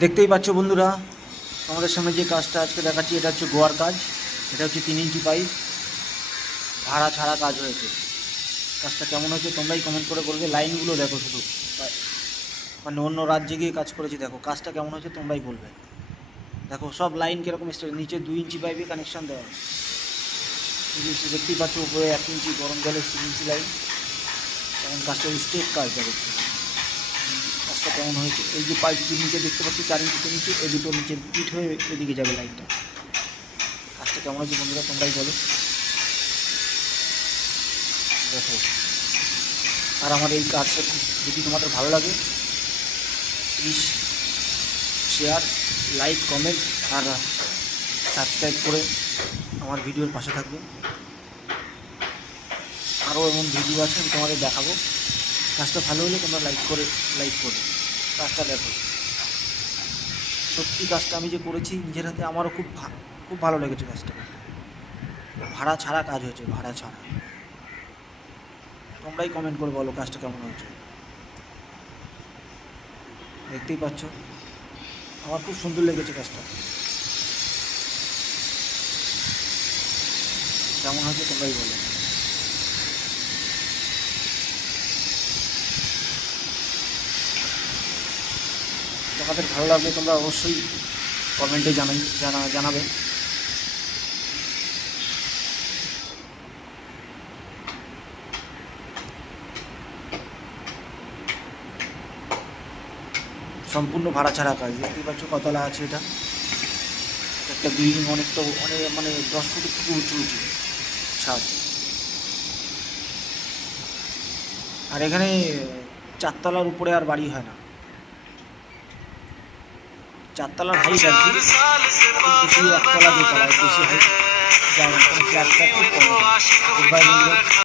দেখতেই পাচ্ছ বন্ধুরা, আমাদের সামনে যে কাজটা আজকে দেখাচ্ছি এটা হচ্ছে গোয়ার কাজ। এটা হচ্ছে 3 ইঞ্চি পাইপ ভাড়া ছাড়া কাজ হয়েছে। কাজটা কেমন হয়েছে তোমরাই কমেন্ট করে বলবে। লাইনগুলো দেখো শুধু, মানে অন্য রাজ্যে গিয়ে কাজ করেছি। দেখো কাজটা কেমন হয়েছে তোমরাই বলবে। দেখো সব লাইন কীরকম স্টেপ, নিচে 2 ইঞ্চি পাইপে কানেকশান দেওয়া। দেখতেই পাচ্ছ উপরে 1 ইঞ্চি গরম জলের সিএনসি লাইন। যেমন কাজটা স্টেপ কাজ দেখো, কাজটা কেমন হয়েছে। এই যে পাইপ নিচে দেখতে পাচ্ছি 4 ইঞ্চিতে নিচে, এই দুটো নিচে পিট হয়ে এদিকে যাবে লাইনটা। কাজটা কেমন হয়েছে বন্ধুরা তোমরাই বলো। দেখো, আর আমার এই কাজটা যদি তোমাদের ভালো লাগে প্লিজ শেয়ার, লাইক, কমেন্ট আর সাবস্ক্রাইব করে আমার ভিডিওর পাশে থাকবে। আরও এমন ভিডিও আছে আমি তোমাদের দেখাবো। কাজটা ভালো হলে তোমরা লাইক করো। কাজটা দেখো, সত্যি কাজটা আমি যে করেছি নিজের হাতে আমারও খুব ভালো লেগেছে কাজটা। ভাড়া ছাড়া কাজ হয়েছে, ভাড়া ছাড়া। তোমরাই কমেন্ট করে বলো কাজটা কেমন হয়েছে। দেখতেই পাচ্ছ আমার খুব সুন্দর লেগেছে কাজটা। কেমন হয়েছে তোমরাই বলো। তোমাদের ভালো লাগলে তোমরা অবশ্যই কমেন্টে জানাবে। সম্পূর্ণ ভাড়া ছাড়া কাজ। দেখতেই পাচ্ছ কতলা আছে এটা। একটা বিল্ডিং অনেক মানে 10 ফুটের থেকে উঁচু ছাদ। আর এখানে 4 তলার উপরে আর বাড়ি হয় না। 4 তলার হাইট আর কি, বেশি 1 তলা 2 তলা বেশি হাইট যায় না। ফ্ল্যাট খুব কম।